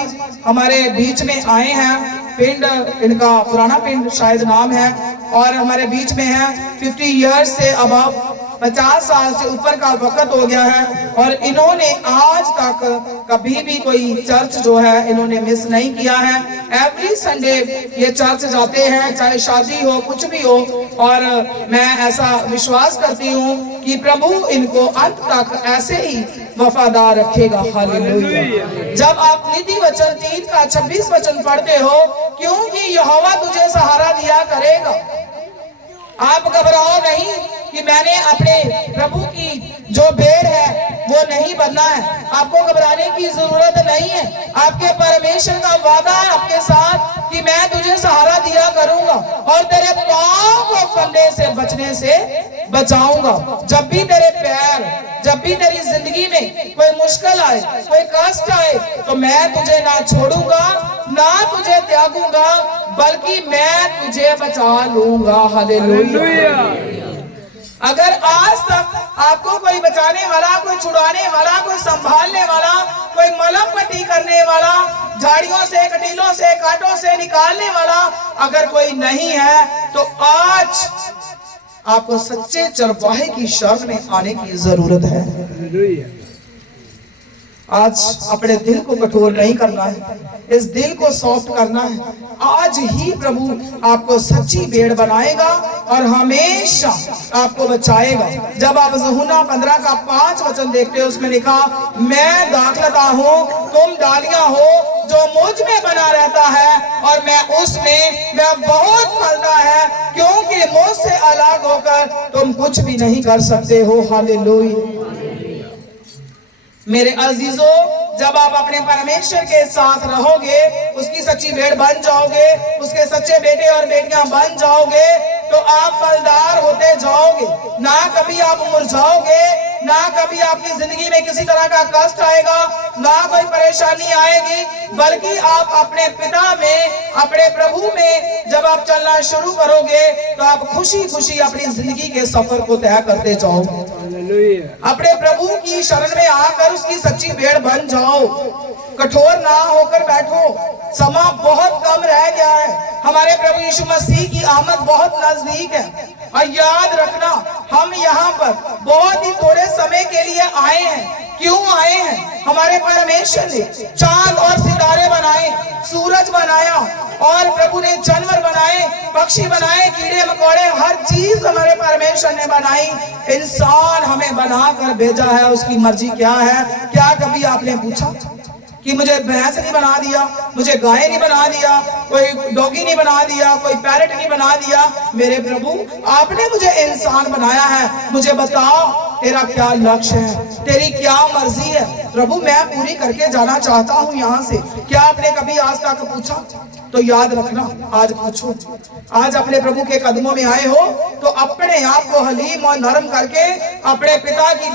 हमारे बीच में आए हैं, पिंड इनका पुराना पिंड शायद नाम है, और हमारे बीच में है 50 इयर्स से अबव 50 साल से ऊपर का वक्त हो गया है और इन्होंने आज तक कभी भी कोई चर्च जो है इन्होंने मिस नहीं किया है। एवरी संडे ये चर्च जाते हैं, चाहे शादी हो कुछ भी हो। और मैं ऐसा विश्वास करती हूँ कि प्रभु इनको अंत तक ऐसे ही वफादार रखेगा। हालेलुया। जब आप नीति वचन 3 का 26 वचन पढ़ते हो, क्योंकि यहोवा तुझे सहारा दिया करेगा। आप घबराओ नहीं कि मैंने अपने प्रभु की जो भेड़ है वो नहीं बनना है। आपको घबराने की जरूरत नहीं है। आपके परमेश्वर का वादा है आपके साथ कि मैं तुझे सहारा दिया करूंगा और तेरे पांव को फंदे से बचने से बचाऊंगा। जब भी तेरे पैर, जब भी तेरी जिंदगी में कोई मुश्किल आए, कोई कष्ट आए, तो मैं तुझे ना छोड़ूंगा, ना तुझे त्यागूंगा, बल्कि मैं तुझे बचा लूंगा। हालेलुया। अगर आज तक आपको कोई बचाने वाला, कोई छुड़ाने वाला, कोई संभालने वाला, कोई मलम पट्टी करने वाला, झाड़ियों से, कटीलों से, कांटों से निकालने वाला अगर कोई नहीं है, तो आज आपको सच्चे चरवाहे की शरण में आने की जरूरत है। आज अपने दिल को कठोर नहीं करना है, इस दिल को सॉफ्ट करना है। आज ही प्रभु आपको सच्ची भेड़ बनाएगा और हमेशा आपको बचाएगा। जब आप यूहन्ना 15 का 5 वचन देखते हो, उसमें लिखा, मैं दाखलता हूँ, तुम डालियां हो, जो मुझ में बना रहता है और मैं उसमें, वह बहुत फलता है, क्योंकि मुझसे अलग होकर तुम कुछ भी नहीं कर सकते हो। हालेलुया। मेरे अजीजों, जब आप अपने परमेश्वर के साथ रहोगे, उसकी सच्ची भेड़ बन जाओगे, उसके सच्चे बेटे और बेटियां बन जाओगे, तो आप फलदार होते जाओगे। ना कभी आप मुरझाओगे, ना कभी आपकी जिंदगी में किसी तरह का कष्ट आएगा, ना कोई परेशानी आएगी, बल्कि आप अपने पिता में, अपने प्रभु में जब आप चलना शुरू करोगे, तो आप खुशी खुशी अपनी जिंदगी के सफर को तय करते जाओगे। अपने प्रभु की शरण में आकर उसकी सच्ची भेड़ बन जाओ। कठोर ना होकर बैठो। समा बहुत कम रह गया है। हमारे प्रभु यीशु मसीह की आमद बहुत नजदीक है। और याद रखना, हम यहाँ पर बहुत ही थोड़े समय के लिए आए हैं। क्यों आए हैं? हमारे परमेश्वर ने चांद और सितारे बनाए, सूरज बनाया, और प्रभु ने जानवर बनाए, पक्षी बनाए, कीड़े मकोड़े, हर चीज हमारे परमेश्वर ने बनाई। इंसान हमें बनाकर भेजा है। उसकी मर्जी क्या है? क्या कभी आपने पूछा कि मुझे भैंस नहीं बना दिया, मुझे गाय नहीं बना दिया, कोई डॉगी नहीं बना दिया, कोई पैरट नहीं बना दिया? मेरे प्रभु, आपने मुझे इंसान बनाया है। मुझे बताओ तेरा क्या लक्ष्य है, तेरी क्या मर्जी है? प्रभु, मैं पूरी करके जाना चाहता हूँ यहाँ से। क्या आपने कभी आज तक पूछा? तो याद रखना, आज पूछो। आज अपने प्रभु के कदमों में आए हो तो अपने आप को हलीम और नरम करके अपने पिता की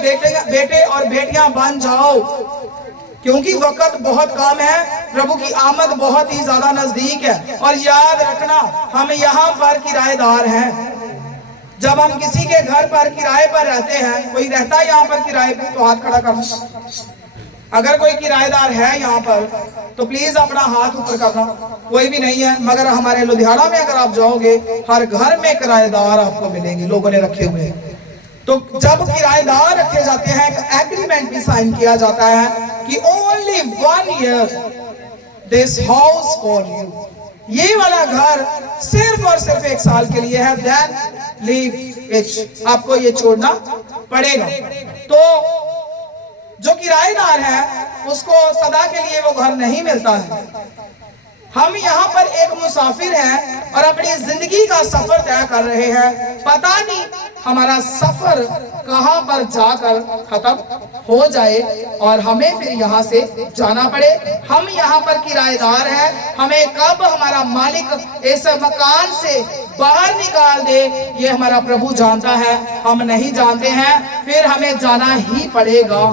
बेटे और बेटियां बन जाओ, क्योंकि वक्त बहुत कम है। प्रभु की आमद बहुत ही ज्यादा नजदीक है। और याद रखना, हम यहाँ पर किराएदार हैं। जब हम किसी के घर पर किराए पर रहते हैं, कोई रहता है यहाँ पर किराए पे, तो हाथ खड़ा करना। अगर कोई किराएदार है यहाँ पर तो प्लीज अपना हाथ ऊपर करना। कोई भी नहीं है, मगर हमारे लुधियाना में अगर आप जाओगे, हर घर में किराएदार आपको मिलेंगे, लोगों ने रखे हुए हैं। तो जब किराएदार रखे जाते हैं, एक एग्रीमेंट भी साइन किया जाता है कि only 1 year this house for you. ये वाला घर सिर्फ और सिर्फ 1 साल के लिए है, देन लीव इट। आपको ये छोड़ना पड़ेगा। तो जो किराएदार है उसको सदा के लिए वो घर नहीं मिलता है। हम यहाँ पर एक मुसाफिर हैं और अपनी जिंदगी का सफर तय कर रहे हैं। पता नहीं हमारा सफर कहाँ पर जाकर खत्म हो जाए और हमें फिर यहाँ से जाना पड़े। हम यहाँ पर किराएदार हैं। हमें कब हमारा मालिक इस मकान से बाहर निकाल दे, ये हमारा प्रभु जानता है, हम नहीं जानते हैं। फिर हमें जाना ही पड़ेगा।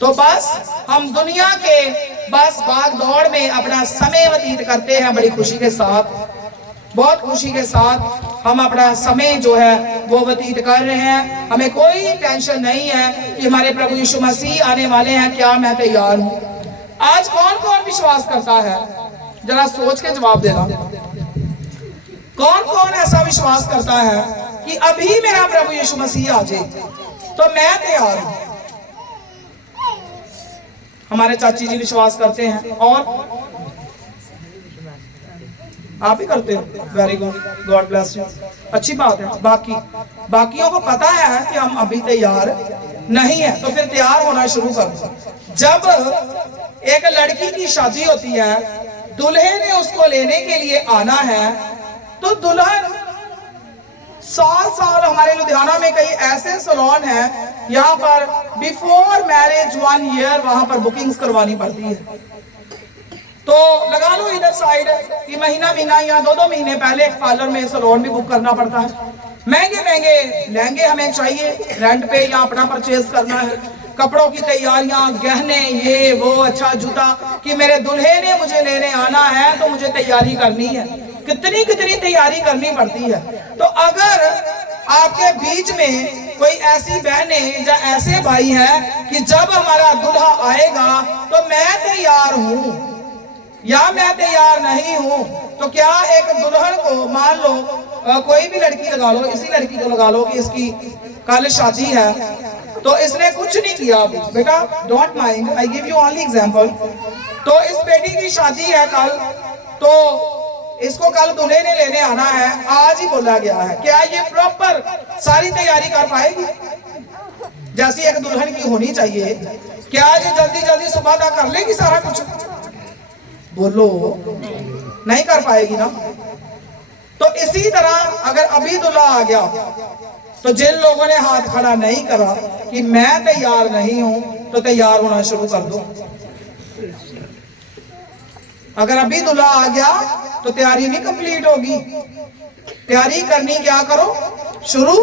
तो बस हम दुनिया के बस भाग दौड़ में अपना समय व्यतीत करते हैं, बड़ी खुशी के साथ, बहुत खुशी के साथ हम अपना समय जो है वो व्यतीत कर रहे हैं। हमें कोई टेंशन नहीं है कि हमारे प्रभु यीशु मसीह आने वाले हैं, क्या मैं तैयार हूँ। आज कौन कौन विश्वास करता है? जरा सोच के जवाब देना। कौन कौन ऐसा विश्वास करता है कि अभी मेरा प्रभु यीशु मसीह आ जाए, तो मैं तैयार हूं। हमारे चाची जी विश्वास करते हैं और आप ही करते हो, very good, God bless you, अच्छी बात है। बाकियों को पता है कि हम अभी तैयार नहीं है, तो फिर तैयार होना शुरू कर दो। जब एक लड़की की शादी होती है, दुल्हे ने उसको लेने के लिए आना है, तो दुल्हन साल हमारे लुधियाना में कई ऐसे सैलून हैं, यहाँ पर बिफोर मैरिज 1 ईयर वहां पर बुकिंग्स करवानी पड़ती है। तो लगा लो इधर साइड कि महीना या 2 महीने पहले एक पार्लर में सैलून भी बुक करना पड़ता है। महंगे लहंगे हमें चाहिए रेंट पे या अपना परचेज करना है, कपड़ों की तैयारियां, गहने, ये वो, अच्छा जूता, कि मेरे दुल्हे ने मुझे लेने आना है तो मुझे तैयारी करनी है। कितनी तैयारी करनी पड़ती है। तो अगर आपके बीच में कोई ऐसी बहनें या ऐसे भाई हैं कि जब हमारा दुल्हा आएगा तो मैं तैयार हूं या मैं तैयार नहीं हूं, तो क्या एक दुल्हन को, मान लो कोई भी लड़की लगा लो, इसी लड़की को लगा लो कि इसकी कल शादी है, तो इसने कुछ नहीं किया अभी, बेटा don't mind, I give you only example. तो इस बेटी की शादी है कल, तो इसको कल दूल्हे ने लेने आना है, आज ही बोला गया है। क्या ये प्रॉपर सारी तैयारी कर पाएगी जैसी एक दुल्हन की होनी चाहिए? क्या ये जल्दी सुबह तक कर लेगी सारा कुछ? बोलो, नहीं कर पाएगी ना। तो इसी तरह अगर अभी दूल्हा आ गया, तो जिन लोगों ने हाथ खड़ा नहीं करा कि मैं तैयार नहीं हूं, तो तैयार होना शुरू कर दो। अगर अभी दूल्हा आ गया तो तैयारी नहीं कंप्लीट होगी। तैयारी करनी क्या करो, शुरू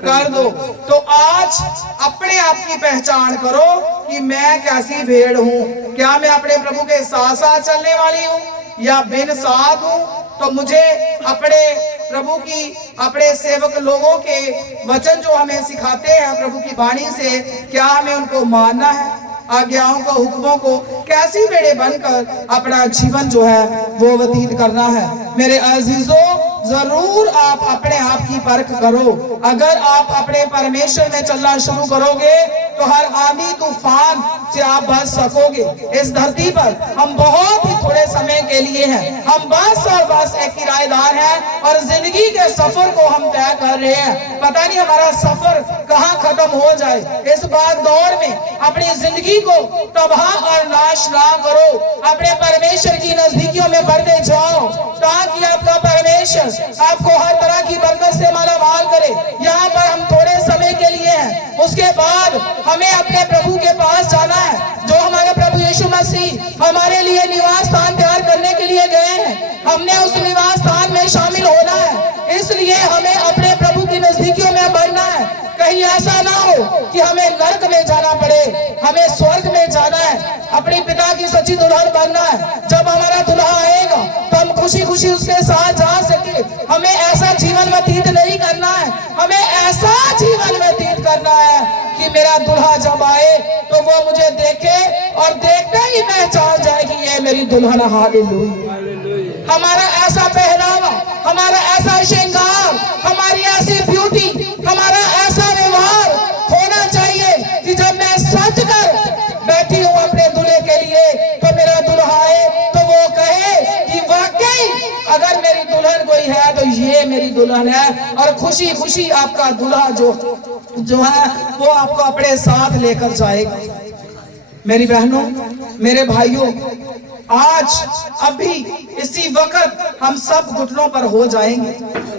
कर दो। तो आज अपने आप की पहचान करो कि मैं कैसी भेड़ हूं। क्या मैं अपने प्रभु के साथ साथ चलने वाली हूं या बिन साथ हूं? तो मुझे अपने प्रभु की, अपने सेवक लोगों के वचन जो हमें सिखाते हैं प्रभु की वाणी से, क्या हमें उनको मानना है, आज्ञाओं को, हुक्मों को कैसी बेड़े बनकर अपना जीवन जो है वो व्यतीत करना है। मेरे अजीजों, जरूर आप अपने आप की परख करो। अगर आप अपने परमेश्वर में चलना शुरू करोगे तो हर आंधी तूफान से आप बच सकोगे। इस धरती पर हम बहुत ही थोड़े समय के लिए हैं, हम बस और बस एक किराएदार हैं और जिंदगी के सफर को हम तय कर रहे हैं। पता नहीं हमारा सफर कहाँ खत्म हो जाए। इस भाग दौड़ में अपनी जिंदगी को तबाह और नाश ना करो, अपने परमेश्वर की नजदीकियों में बढ़ते जाओ, ताकि आपका परमेश्वर आपको हर तरह की बरकत से माला माल करे। यहाँ पर हम थोड़े समय के लिए हैं, उसके बाद हमें अपने प्रभु के पास जाना है, जो हमारे प्रभु यीशु मसीह हमारे लिए निवास स्थान तैयार करने के लिए गए हैं। हमने उस निवास स्थान में शामिल होना है, इसलिए हमें अपने प्रभु की नजदीकियों में बढ़ना है। कहीं ऐसा ना हो कि हमें नरक में जाना पड़े, हमें स्वर्ग में जाना है, अपने पिता की सच्ची दुल्हन बनना है। जब हमारा दुल्हा आएगा तो हम खुशी खुशी उसके साथ जा सके। हमें ऐसा जीवन व्यतीत नहीं करना है, हमें ऐसा जीवन व्यतीत करना है कि मेरा दुल्हा जब आए तो वो मुझे देखे और देखते ही पहचान जाए कि ये मेरी दुल्हन। हालेलुया। हमारा ऐसा पहनावा, हमारा ऐसा श्रृंगार, हमारी ऐसी ब्यूटी, हमारा ऐसा व्यवहार होना चाहिए कि जब मैं सच कर बैठी हूँ अपने दूल्हे के लिए, तो मेरा दुल्हा आए तो वो कहे कि वाकई अगर मेरी दुल्हन कोई है तो ये मेरी दुल्हन है, और खुशी खुशी आपका दूल्हा जो है वो आपको अपने साथ लेकर जाएगा। मेरी बहनों, मेरे भाइयों, आज अभी इसी वक्त हम सब घुटनों पर हो जाएंगे,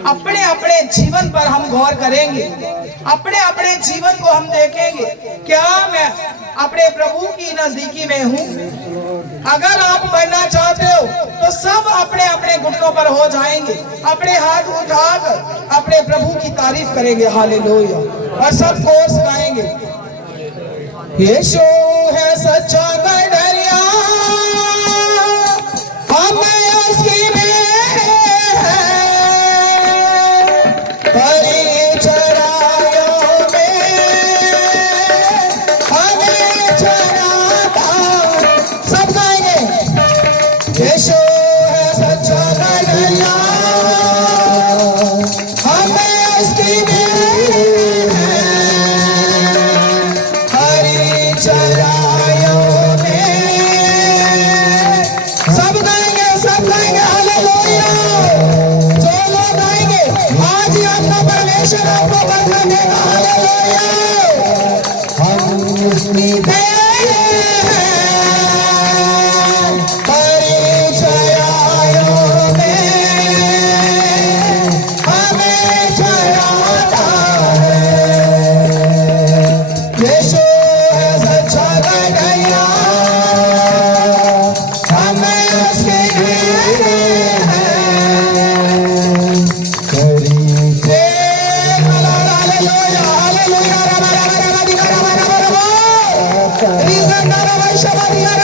अपने अपने जीवन पर हम गौर करेंगे, अपने अपने जीवन को हम देखेंगे, क्या मैं अपने प्रभु की नजदीकी में हूँ? अगर आप बढ़ना चाहते हो तो सब अपने अपने घुटनों पर हो जाएंगे, अपने हाथ उठाकर अपने प्रभु की तारीफ करेंगे, हालेलुया, और सब कोर्स गाएंगे। यीशु है सच्चा गड़रिया, हम उसकी भेड़ हैं, हरी चराइयों में हमें चराता। सब गाएंगे, यीशु है सच्चा गड़रिया, हम उसकी दे परिचयायों में हमें जगाता है। यीशु है सच्चा गैया, हमें उसके लिए है परिचय। Hallelujah hallelujah.